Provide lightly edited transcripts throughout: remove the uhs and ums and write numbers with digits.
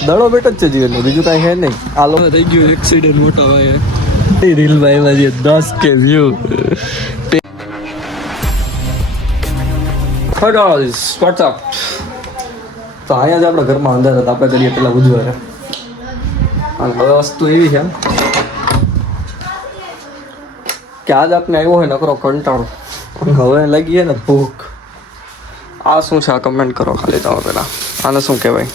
દડો બેટો જ છે જીવનમાં, બીજું કાંઈ હે નહીં. આ લોકો થઈ ગયું એક્સિડન્ટ મોટો ભાઈ રીલ ભાઈ માં 10 કે view. Hi guys, what's up? તો અહીંયા જ આપણા ઘરમાં અંદર હતા, આપણે કરીએ પેલા બુધવારે. અને હવે વસ્તુ એવી છે કે આજ આપણે આવ્યો હોય નકરો કંટાળો, હવે લાગીએ ને ભૂખ. આ શું છે આ કમેન્ટ કરો ખાલી તમે પેલા. આને શું કહેવાય?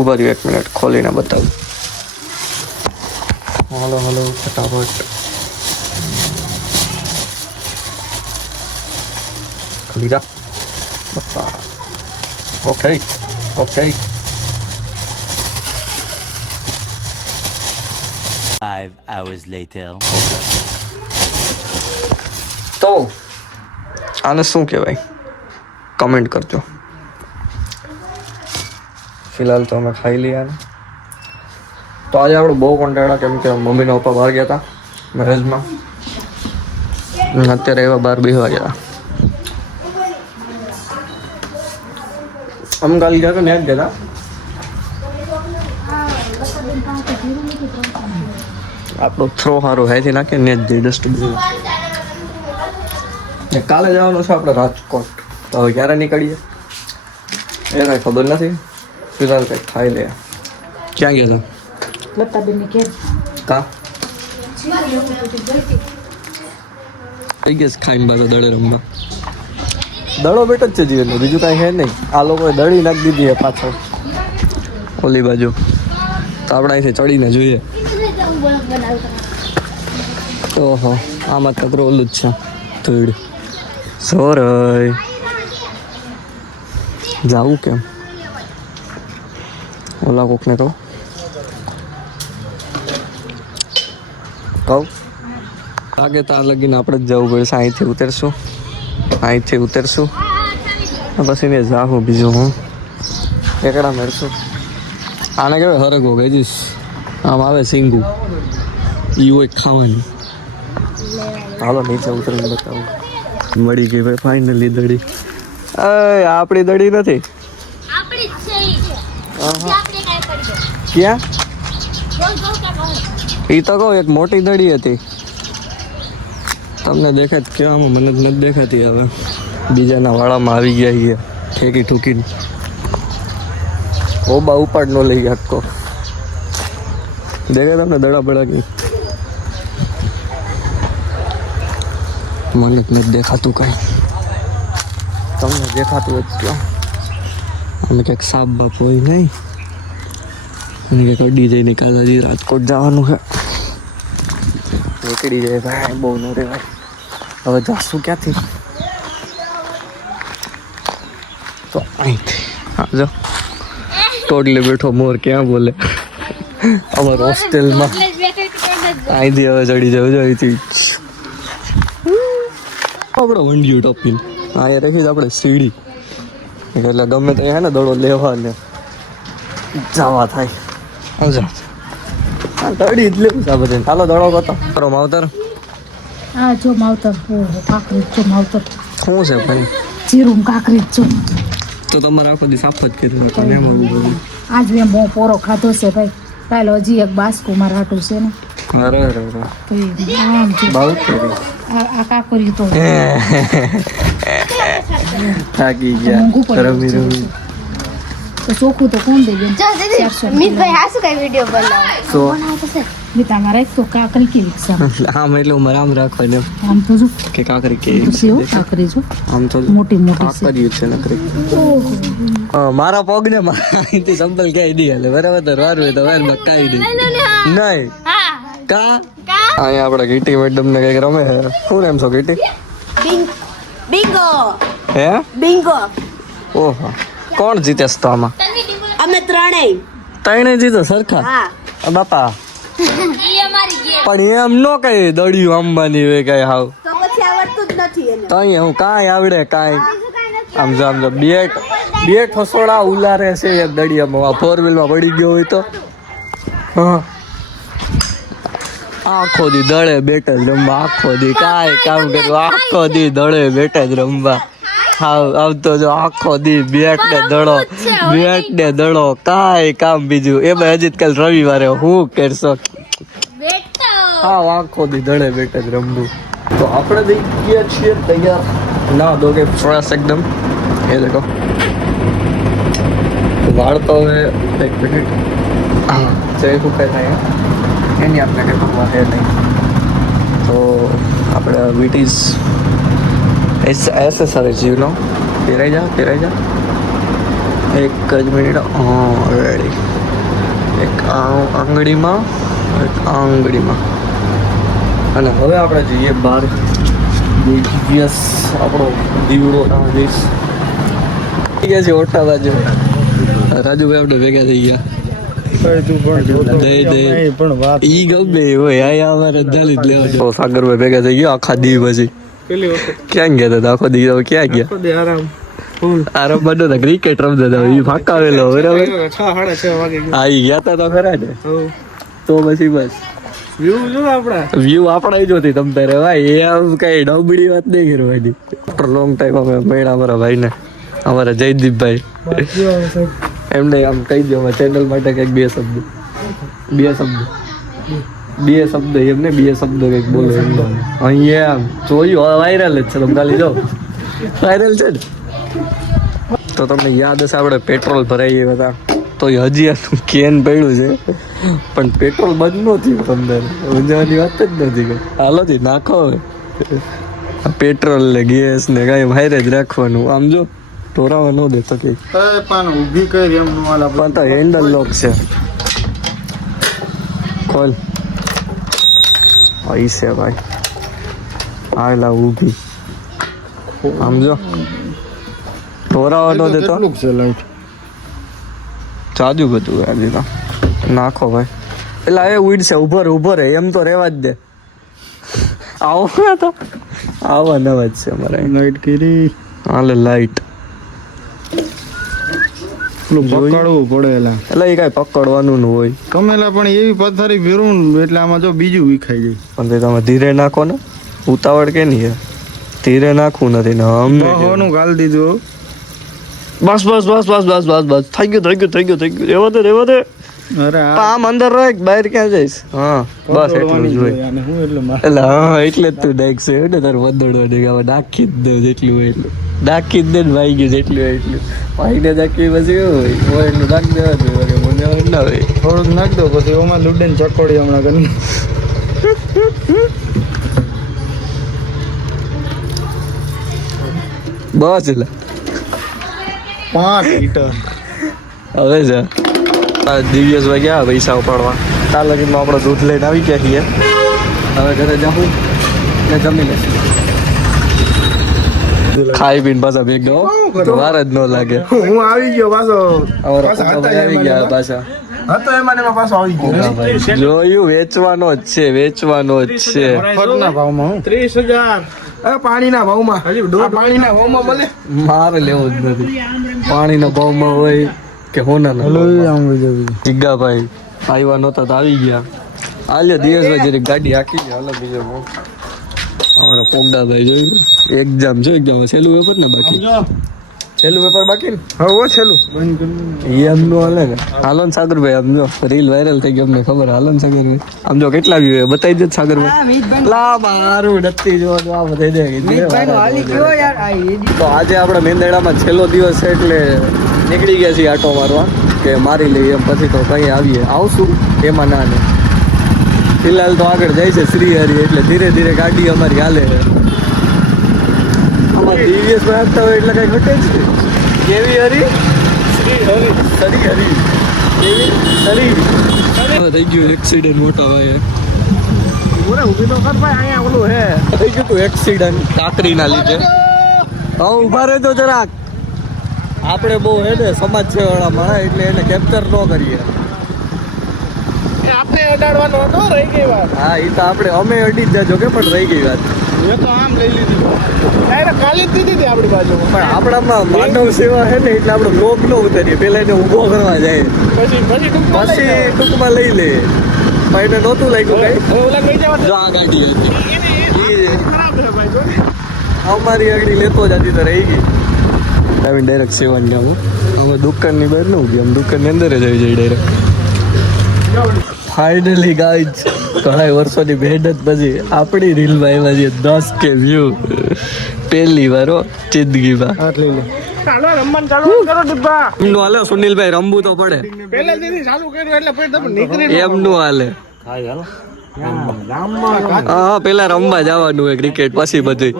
ઉભા રહ્યો 1 મિનિટ, ખોલીને બતાવું. હાલો હાલો ફટાફટ ખોલી જા. Okay okay. 5 hours later. તો આને શું કહેવાય કમેન્ટ કરજો. ફિલહાલ તો અમે ખાઈ લઈએ આને. તો આજે આપણે બહુ કંટાળા, કેમ કે મમ્મીના પપ્પા બહાર ગયા હતા મેરેજમાં. અત્યારે એવા 12 વાગ્યા. અમે કાલે ગયા તો ત્યાં જ ગયા હતા. આપણો થ્રો સારો હેથી નાખીએ ને જ જઈ ડસ્ટબિન. કાલે જવાનું છે આપણે રાજકોટ. તો હવે ક્યારે નીકળીએ એ કાંઈ ખબર નથી. ફિલહાલ કંઈક ખાઈ લે. ક્યાં ગયા હતા? કા થઈ ગયા ખાઈને પાછા દડે રમવા. દડો બેટો જ છે જીવનમાં, બીજું કાંઈ હે નહીં. આ લોકોએ દડી નાખી દીધી છે પાછળ ઓલી બાજુ. તો આપણે અહીંથી ચડીને જોઈએ. ઓહો, આમાં કચરો ઓલું જ છે ધૂળ. સોરય જાવું કેમ? ઓલા કોકને કહું લાગે તાર લગીને આપણે જ જવું પડશે. અહીંથી ઉતરશું પછી ને જાઉં. બીજું હું એકડા મેળશું. આને કહેવાય હરગો ગઈશ. આમ આવે સિંગુ ઈ હોય ખાવાની. હાલો નીચે ઉતરીને બતાવું. મળી ગઈ ભાઈ ફાઇનલી દડી. આપણી દડી નથી. ક્યાં? એ તો કહું એક મોટી દડી હતી. તમને દેખાત કેવામાં? મને જ નથી દેખાતી. હવે બીજાના વાળામાં આવી ગયા છીએ ઠેકી ઠૂકીને. ઓબા ઉપાડ નો લઈ ગયા આખો. દેખાય તમને દડા બડા ગઈ? મને જ નથી દેખાતું કાંઈ. તમને દેખાતું જ ક્યાં? અમે ક્યાંક સાપ બાપ હોય નહીં. અને ક્યાંક અડી જઈને કાલે હજી રાજકોટ જવાનું છે. નીકળી જાય ભાઈ, બહુ ન રહેવાય. હવે જાશું ક્યાંથી? તો અહીંથી હા જો ટોડલે બેઠો મોર ક્યાં બોલે અમાર હોસ્ટેલમાં. અહીંથી હવે ચડી જાવ જો અહીંથી આપણે વંડિયું ટોપીને અહીંયા રાખી જ આપણે સીડી. એટલે ગમે તે હે ને દડો લેવા ને જવા થાય. સમજા દડી જ લેવું છે આ બધે. ચાલો દડો ગતો કરો માવતર. આ જો માવતર. ઓહો કાકરી જો માવતર. શું છે ભાઈ? જીરું કાકરી જો. તો તમારે આખો દી સાફ જ કર્યું હતું ને? બહુ આજ મેં બહુ પોરો ખાધો છે ભાઈ. કાલે હજી એક બાસ્કુ મારા હાટું છે ને. અરે તો આમ જો બહુ કરી આ કાકરી તો થાકી ગયા રમી રમી. તો ચોખ્ખું તો કોણ દે બેન? મિતભાઈ આ શું કઈ વિડિયો બનાવો? તો મિતા મારા એક તો કાકરી કેવી છે આમ એટલે ઉમર આમ રાખવા ને આમ તો જો કે કાકરી કે કાકરી જો આમ તો મોટી મોટી છે. કાકરી છે નકરી. મારા પગ ને અહીંથી સંપલ કહી દી હાલે બરાબર. તો વારવે તો વાર કાઈ દે નહીં. કા અહીંયા આપણે ગીટી મેડમ ને કઈક રમે. શું એમ છો ગીટી? બિંગો. હે બિંગો. ઓહો, કોણ જીતે તો આમાં? અમે ત્રણેય. ત્રણે જીતો સરખા? હા. બાપા પણ એમ નો કઈ દડિયું આંબાની હોય કઈ હાવ. તો પછી આવડતું જ નથી એને. તો અહીંયા હું કાંઈ આવડે કાંઈ. આમ જો બે ઠસોડા ઉલારે છે એક દડિયામાં. 4 વ્હીલમાં પડી ગયો હોય તો હા આખો દી દળે બેઠે જ રમવા. આખો દી કાંઈ કામ કરવું, આખો દી દળે બેઠે જ રમવા. આવતો જો આખો દી બેટ ને દડો કાંઈ કામ બીજું એમાં હજી કાલ રવિવારે હું કરશો આખો દી દડે બેટ જ રમવું તો આપણે થઈ ગયા છીએ તૈયાર ના દો કે ફ્રેશ એકદમ એ દેખો વાળ તો હવે એક મિનિટ હા જય શું કઈ થાય એની આપણે કંઈ ભગવાન હે નહીં તો આપણે વીટીઝ એસેસરીઝ યુ નો પહેરાઈ જા એક જ મિનિટ રેડી એક આંગળીમાં એક આંગળીમાં અને હવે આપણે જઈએ બહાર જીપીએસ આપણો દીવડો જઈશ થઈ ગયા છે ઓટા બાજુ રાજુભાઈ આપણે ભેગા થઈ ગયા ઈ ગમે હોય આ અમારે દાલી જ લેવા છે સાગરભાઈ ભેગા થઈ ગયા આખા દી પછી ક્યાં ગયા હતા આખો દી ક્યાં ગયા આરામ બનો હતા ક્રિકેટ રમતા હતા એ ફાંકાવેલો બરાબર આવી ગયા તા તો ખરા ને તો પછી બસ વ્યૂ આપણા જોતી તમ તારે ભાઈ એ આમ કઈ ડબડી વાત નહીં કરવાની લોંગ ટાઈમ અમે મળ્યા અમારા ભાઈને અમારા જયદીપભાઈ એમને આમ કહી દો ચેનલ માટે કંઈક બે શબ્દ એમને બે શબ્દ કંઈક બોલો એમને અહીંયા આમ જોયું વાયરલ જ છે તમે ખાલી જો વાયરલ છે ને તો તમને યાદ હશે આપણે પેટ્રોલ ભરાઈ ગયા હતા તો હજી આનું કેન પડ્યું છે પણ પેટ્રોલ બંધ ન થયું તમને ઊંઝાની વાત જ નથી કે હાલો થી નાખો હવે પેટ્રોલ ને ગેસ ને કાંઈ વાયરે જ રાખવાનું આમ જો ટોરાવા ન દેતો કે પણ તો હેન્ડલ લોક છે ખોલ આઈ છે ભાઈ આલા ઊભી આમ જો ટોરાવા ન દેતો જાજુ બધું યાર દીધા નાખો ભાઈ એટલે હવે ઉડશે ઉભો રે એમ તો રેવા જ દે આવો તો આવા નવા જ છે અમારે લાઈટ કરી હાલે લાઈટ પકડવું પડે એટલે એ કઈ પકડવાનું ન હોય કમેલા પણ એવી પથ્થરી ફેરવું એટલે આમાં જો બીજું વિખાઈ જાય પણ તે તમે ધીરે નાખો ને ઉતાવળ કે નહીં ધીરે નાખવું નથી ને અમને ગાલ દીધું બસ થઈ ગયું રેવા દે અરે આમ અંદર રહે બહાર ક્યાં જઈશ હા બસ એટલું જ હોય એટલે હા એટલે જ તું ડાકશે એટલે તારે વધડવા દે નાખી જ દે જેટલું હોય એટલું નાખી જ દે ને ભાઈ ગયું જેટલું હોય એટલું ભાઈને નાખી પછી એવું હોય એટલું નાખી દેવા જોઈએ મને ના હોય થોડુંક નાખ દો પછી એમાં લુડે ને ચકોડી હમણાં કરી બસ એટલે 5 લીટર હવે છે દિવ્યેશભાઈ ગયા પૈસા ઉપાડવા તાર લગીમાં આપણે દૂધ લઈને આવી ગયા છીએ હવે ઘરે જાઉં ને જમી લેશું ખાઈ પીને પાછા ભેગ દો વાર જ ન લાગે હું આવી ગયો પાછો આવી ગયા પાછા હતો એમાં પાછો આવી ગયો જોયું વેચવાનો જ છે ફટના ભાવમાં 30,000 પાણીના ભાવમાં પાણીના ભાવમાં મળે મારે લેવું જ નથી પાણીના ભાવમાં હોય કે હોના ઈગાભાઈ આવ્યા નહોતા તો આવી ગયા હાલ્યો દિવસભાઈ જરી ગાડી હાકી ગયા હાલો બીજો અમારા પોગડાભાઈ જોયું એક્ઝામ છે છેલ્લું પેપર ને બાકી છેલ્લું પેપર બાકી ને હવે છેલ્લું એમનું હાલે ને હાલો ને સાગરભાઈ આમ જો રીલ વાયરલ થઈ ગઈ અમને ખબર હાલો ને સાગરભાઈ આમ જો કેટલા વ્યૂ બતાવી દે સાગરભાઈ લા મારું નથી જોવાનું આ બતાવી દે તો આજે આપણે મેંદેડામાં છેલ્લો દિવસ છે એટલે નીકળી ગયા છીએ આટો મારવા કે મારી લઈએ એમ પછી તો કઈ આવીએ આવશું એમાં ના ને ફિલહાલ તો આગળ જાય છે શ્રીહરિ એટલે ધીરે ધીરે ગાડી અમારી હાલે છે આમાં દિવ્યેશભાઈ આપતા હોય એટલે કઈ ઘટે જ નહીં કેવી હરી શ્રીહરિ થઈ ગયું એક્સિડન્ટ મોટા ભાઈ થઈ ગયું તું એક્સિડન્ટ કાકરીના લીધે હા ઉભા રહેજો જરાક આપણે બહુ હે ને સમાજ સેવાળા માણસ એટલે એને કેપ્ચર ન કરીએ આપણે અડાડવાનો હતો રહી ગઈ વાત હા એ તો આપણે અમે અડી જ જાજો કે પણ રહી ગઈ વાત એ તો આમ લઈ લીધી ડાયરેક્ટ કાલે જ દીધી હતી આપણી બાજુ પણ આપણામાં માનવ સેવા છે ને એટલે આપણે બ્લોક ન ઉતારીએ પેલા એને ઊભો કરવા જાય પછી ટૂંકમાં લઈ લે પણ એને નહોતું લાગ્યું કઈ ઓલા કઈ જવા જો આ ગાડી હતી ખરાબ છે ભાઈ જો અમારી આગળ લેતો જતી તો રહી ગઈ આવીને ડાયરેક્ટ સેવન જાવ અમે દુકાનની બહાર ન ઉભી આમ દુકાનની અંદર જ આવી જાય ડાયરેક્ટ ફાઇનલી ગાઈઝ ઘણા વર્ષોની મહેનત પછી આપણી રીલમાં એમાં છે 10K વ્યૂ પહેલી વાર હો જિંદગીમાં ચાલો રમવાનું ચાલુ કરો ડિબ્બા એમનું હાલે સુનિલભાઈ રમવું તો પડે પહેલા દીદી ચાલુ કર્યું એટલે પછી તમે નીકળી એમનું હાલે હા પેલા રમવા જવાનું હોય ક્રિકેટ પછી બધી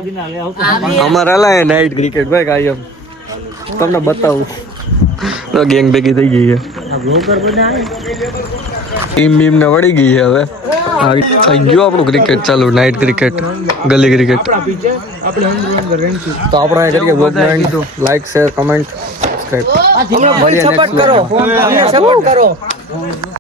અમારે હલાય નાઇટ ક્રિકેટ ભાઈ કાયમ તમને બતાવું ગેંગ ભેગી થઈ ગઈ છે ટીમ બીમ ને વળી ગઈ છે હવે થઈ ગયું આપણું ક્રિકેટ ચાલુ નાઇટ ક્રિકેટ ગલી ક્રિકેટ તો આપણે કરીએ like share comment subscribe support કરો